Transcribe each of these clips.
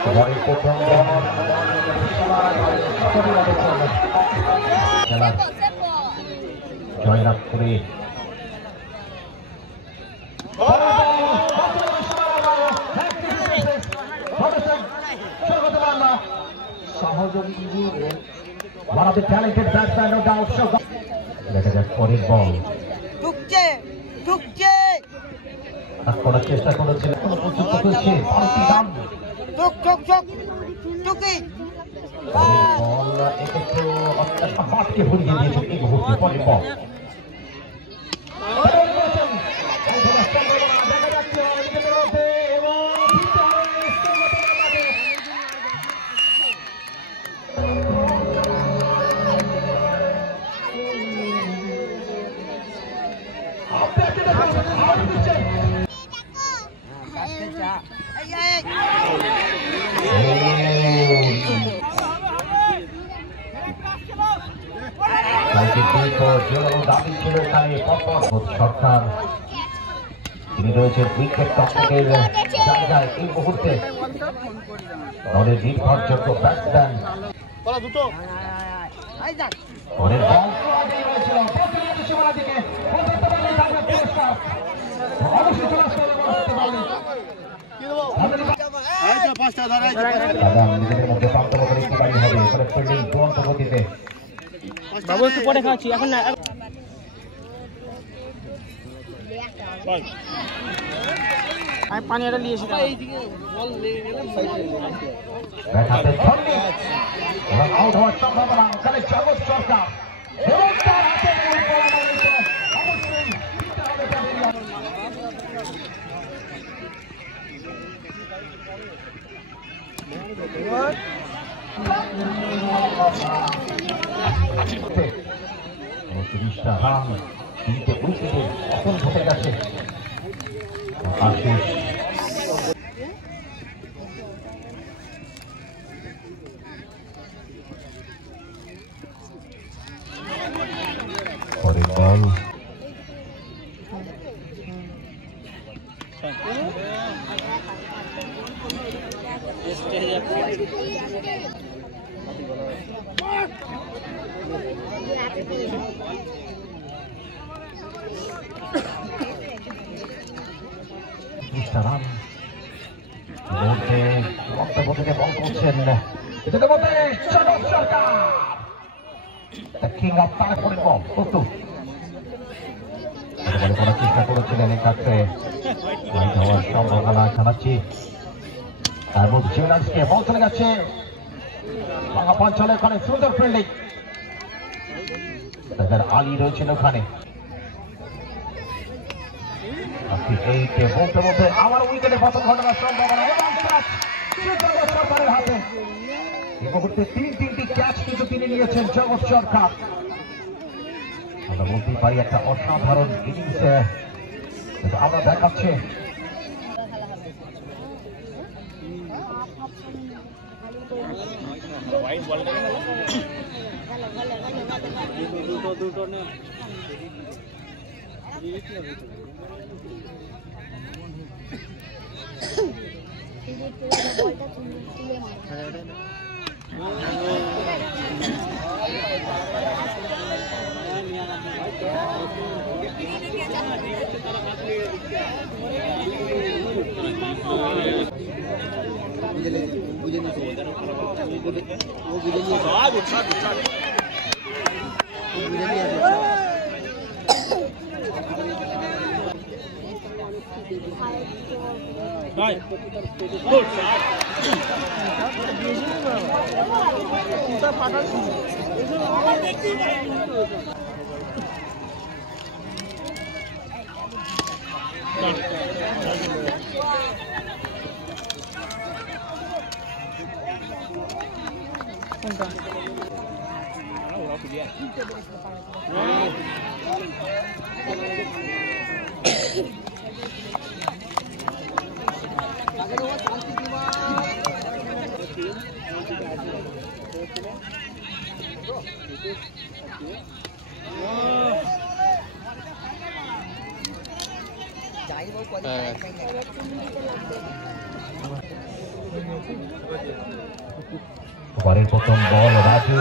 প্রথম খেলার জয়লাভ করে সহযোগী one of the talented batsmen, no doubt. দেখা যাক পরের বল ঢুকছে করার চেষ্টা করেছিলেন কোনো পর্যন্ত হয়েছে ঢুকি বল একটু হাতকে ভরিয়ে দিয়েছে এই মুহূর্তে পরের বল সরকার তিনি রয়েছেন উইকেট টপকের জায়গায় এই মুহূর্তে দলের নির্ভরযোগ্য ব্যাটসম্যান পরের বল নিজেদের মধ্যে প্রাপ্ত হবে ফিল্ডিং দুরন্ত গতিতে বাবু একটু পরে খাচ্ছি এখন না আমি পানি এটা নিয়ে এসে আউট হওয়ার সম্ভাবনা জগৎ সরকার রান তিনটে উইকেটে পতন ঘটে গেছে আশিস পরের বল রান বক্তব্য থেকে বল করছেন করার চেষ্টা করেছিলেন এই ক্ষেত্রে হওয়ার সম্ভাবনা জানাচ্ছি বল চলে গেছে বাংলা পঞ্চলে ওখানে সুন্দর ফিল্ডিং আলী রয়েছেন ওখানে বলতে বলতে আমার উইকেটে পতন ঘটনার সম্ভাবনা সরকারের হাতে এই মুহূর্তে তিনটি ক্যাচ কিন্তু তিনি নিয়েছেন জগৎ সরকার আমরা বলতেই পারি একটা অসাধারণ ইনিংস আমরা দেখাচ্ছে ওভারের প্রথম বল রাজু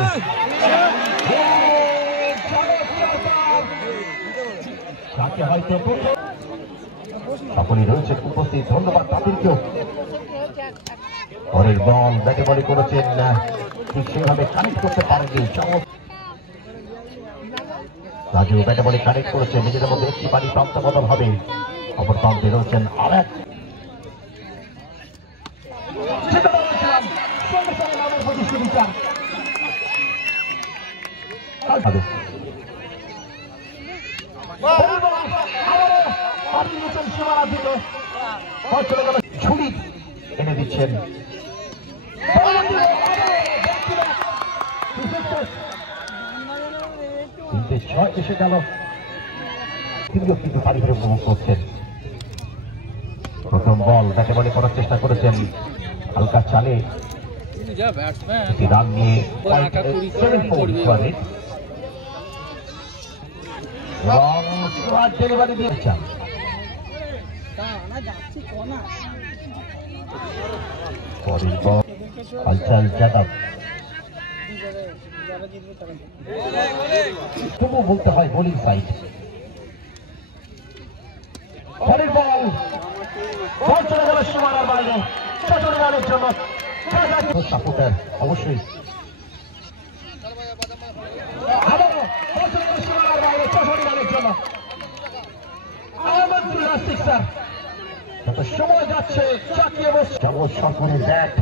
তাকে হয়তো সকলেই রয়েছেন উপস্থিত, ধন্যবাদ তাদেরকেও। পরের বল ব্যাটে বলে করেছেন, ঠিক সেভাবে কানেক্ট করতে পারেননি। রাজু ব্যাটে বলে কানেক্ট করেছেন, নিজেদের মধ্যে একটি বাড়ি প্রান্ত বদল হবে। অপর প্রান্তে রয়েছেন আরেক ঝুড়ি এনে দিচ্ছেন। তিনটে 6 এসে গেল, তিনিও কিন্তু বাড়ি করে উপভোগ করছেন। প্রথম বল ব্যাটে বলে করার চেষ্টা করেছেন, হালকা চালে রান নিয়ে ডেলিভারি দিয়েছেন। পরের বল হালচাল যাদব, তবুও বলতে হয় বোলিং সাইড। পরের বল চলে গেল সীমানার বাইরে, ৬ রানের জন্য সাপোর্টার অবশ্যই। আবারও সীমানার বাইরে ৬ রানের জন্য সিক্সার। যত সময় যাচ্ছে চাকিয়ে বসছে সরকারের ব্যাট,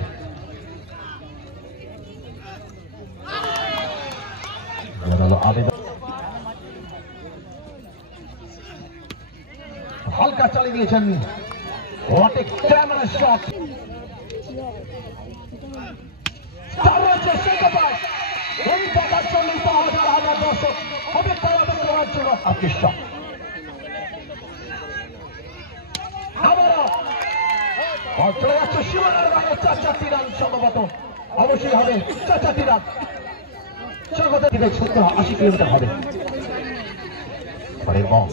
আবেদন হালকা চালিয়ে দিয়েছেন। হোয়াট এ ক্যামেরা শট, এই পাতার জন্য হাজার হাজার দর্শক অপেক্ষা করার জন্য আকৃষ্ট। চলে যাচ্ছে সীমানার বাইরে ৪-৪টি রান, সম্ভবত অবশ্যই হবে ৪-৪টি রান। ৭০-৮০ কিলোমিটার হবে। পরের বল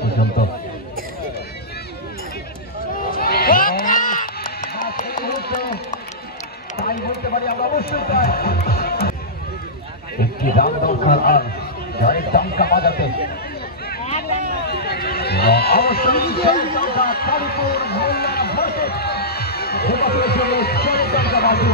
পর্যন্ত তাই বলতে পারি আমরা, অবশ্যই তাই। একটি রান দরকার আর জয়ের ডাঙ্কা বাজাতে, অবশ্যই জয়ের ডাঙ্কা কালীপুর মোল্লা ভার্সেস হেফাজতের জন্য জয়ের ডাঙ্কা বাজিয়ে